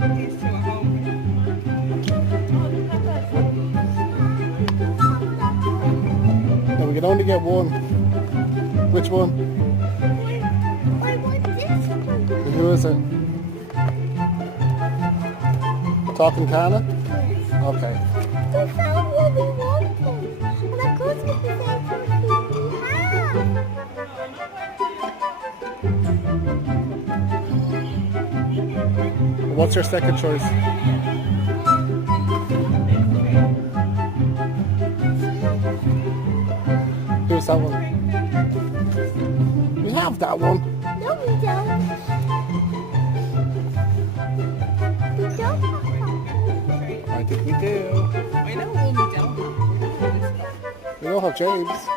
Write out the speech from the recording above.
Keys to a home. And we can only get one. Which one? I want this one. Who is it? Talking Kana? Okay. We found what we wanted. And of course it's the same person we have. What's your second choice? Who's that one? We have that one. No, we don't. We don't have that. I think we do. I know we don't. We don't have James.